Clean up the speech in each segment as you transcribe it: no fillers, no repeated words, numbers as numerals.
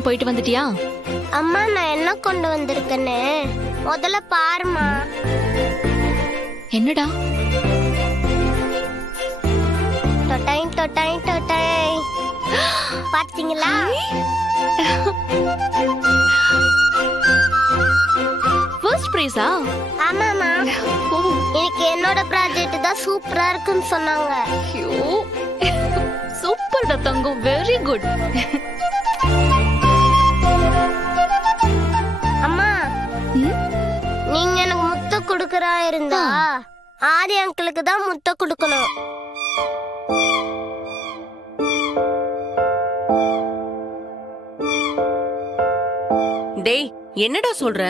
Time போயிட்டு வந்துட்டியா? அம்மா நான் என்ன கொண்டு வந்திருக்கேன்னு முதல்ல பாருமா. என்னடா? டொட்டை டொட்டை டொட்டை. பாத்தீங்களா? ஃபர்ஸ்ட் பிரைஸா? ஆமாமா. எனக்கு என்னோட ப்ராஜெக்ட் தான் சூப்பரா இருக்குன்னு சொன்னாங்க. ஐயோ சூப்பர்டா தங்கம், வெரி குட். அம்மா நீங்க எனக்கு முத்த குடுக்கறா இருந்தா ஆதி அங்கிளுக்கு தான் முத்த குடுக்கணும். டேய் என்னடா சொல்ற?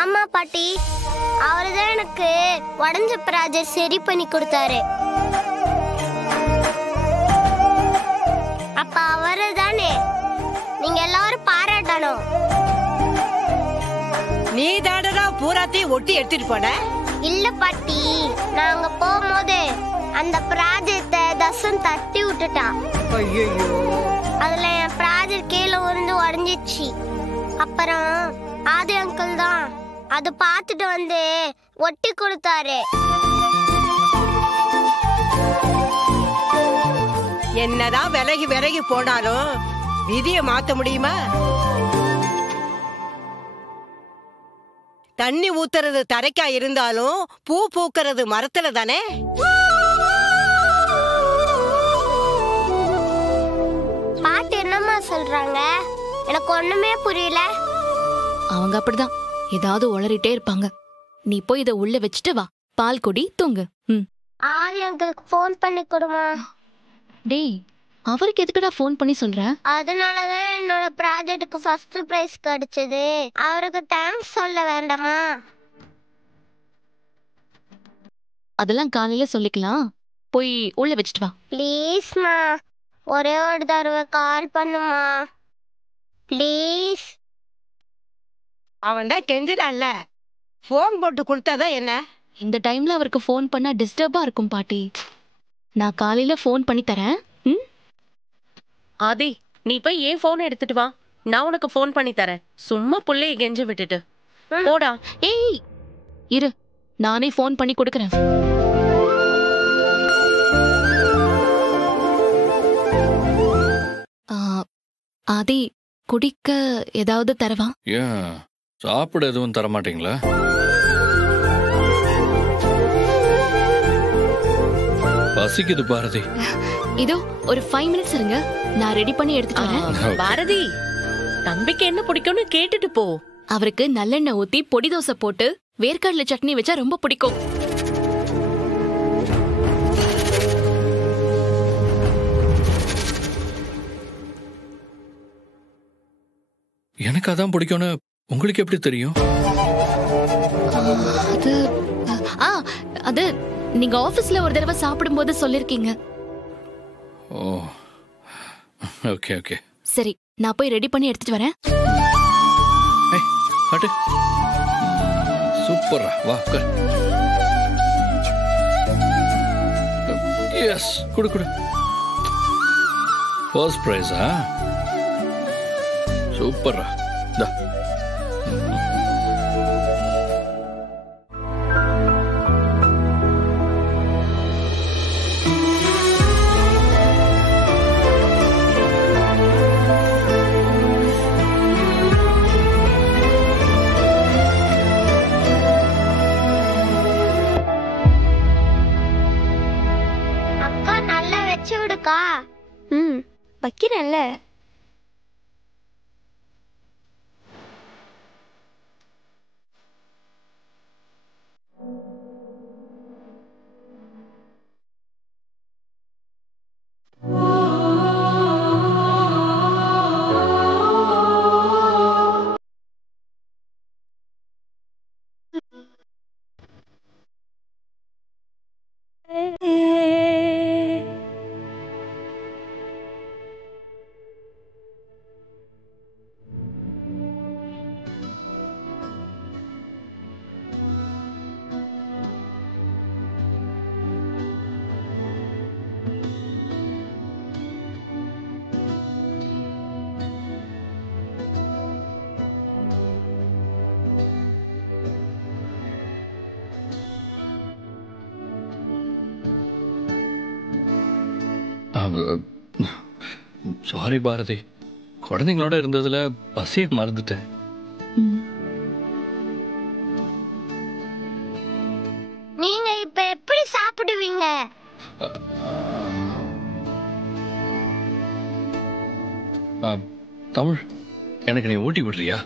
ஆமா பாட்டி, அவர்தான் எனக்கு உடஞ்ச ப்ராஜெக்ட் சரி பண்ணி கொடுத்தாரு. அப்ப அவரு தானே நீங்க எல்லாரும் பாராட்டணும். நீ தாடா பூராத்தையும் ஒட்டி எடுத்துட்டு போன? இல்ல பாட்டி, நாங்க போகும்போது அந்த ப்ராஜெக்ட தசன் தட்டி விட்டுட்டான். ஐயோ, அதுல என் ப்ராஜெக்ட் கீழே விழுந்து உடஞ்சிச்சு. அப்புறம் ஆதி அங்கிள் தான் அது பார்த்துட்டு வந்து ஒட்டி கொடுத்தாரு. என்னதான் விலகி விலகி போனாலும் விதியை மாத்த முடியுமா? தண்ணி ஊத்துறது தரைக்கா இருந்தாலும் பூ பூக்கிறது மரத்துல தானே. பாட்டு என்னம்மா சொல்றாங்க? எனக்கு ஒண்ணுமே புரியல. அவங்க அப்படிதான் ஏதாவது உளறிட்டே இருப்பாங்க. நீ போய் இத உள்ள வச்சுட்டு வா, பால் குடி, தூங்கு. ஆதி அங்கிளுக்கு ஃபோன் பண்ணி கொடுமா. டேய் அவருக்கு எதுக்குடா ஃபோன் பண்ணி சொல்ற? அதனாலதான் என்னோட ப்ராஜெக்ட்டுக்கு ஃபர்ஸ்ட் பிரைஸ் கிடைச்சது. அவருக்கு தேங்க்ஸ் சொல்ல வேண்டாமா? அதெல்லாம் காலையில சொல்லிக்கலாம். போய் உள்ள வச்சுட்டு வா. ப்ளீஸ்மா, ஒரே ஒரு தடவை கால் பண்ணுமா ப்ளீஸ். அவன் தான் கெஞ்சிடான்ல, போன் போட்டு கொடுத்தாதான் என்ன? இந்த டைம்ல அவருக்கு ஃபோன் பண்ணா டிஸ்டர்பா இருக்கும் பாட்டி. நான் காலையில ஃபோன் பண்ணி தரேன். ஆதி நீ போய் ஏன் போன் எடுத்துட்டு வா, நான் உனக்கு ஃபோன் பண்ணி தரேன். சும்மா புள்ளைய கெஞ்ச விட்டுட்டு போடா. ஏய் இரு, நானே ஃபோன் பண்ணி கொடுக்கறேன். ஆதி குடிக்க ஏதாவது தரவா? ஏன் சாப்பிட எதுவும் தர மாட்டீங்களா? பசிக்குது பாரதி. இதோ ஒரு 5 மினிட்ஸ் இருங்க, நான் ரெடி பண்ணி எடுத்துட்டு வரேன். பாரதி தம்பிக்கு என்ன பிடிக்கும்னு கேட்டுட்டு போ. அவருக்கு நல்லெண்ணெய் ஊத்தி பொடி தோசை போட்டு வேர்க்கடலை சட்னி வச்சா ரொம்ப பிடிக்கும். எனக்கு அதான் பிடிக்கும்னு உங்களுக்கு எப்படி தெரியும்? அது நீங்க ஆபீஸ்ல ஒரு தடவை சாப்பிடும்போது சொல்லிருக்கீங்க. ஓ ஓகே ஓகே. சரி, நான் போய் ரெடி பண்ணி எடுத்துட்டு வரேன். காட்டு. சூப்பரா, வா உட்கார். எஸ், குடு குடு. ஃபர்ஸ்ட் பிரைஸா? சூப்பரா. டா. அக்கா நல்லா வச்சு விடுக்கா. வைக்கிறேன்ல. சாரி பாரதி, குழந்தைங்களோட இருந்ததுல பசியை மறந்துட்டேன். நீங்க இப்ப எப்படி சாப்பிடுவீங்க? தமிழ், எனக்கு நீ ஊட்டி விடுறியா?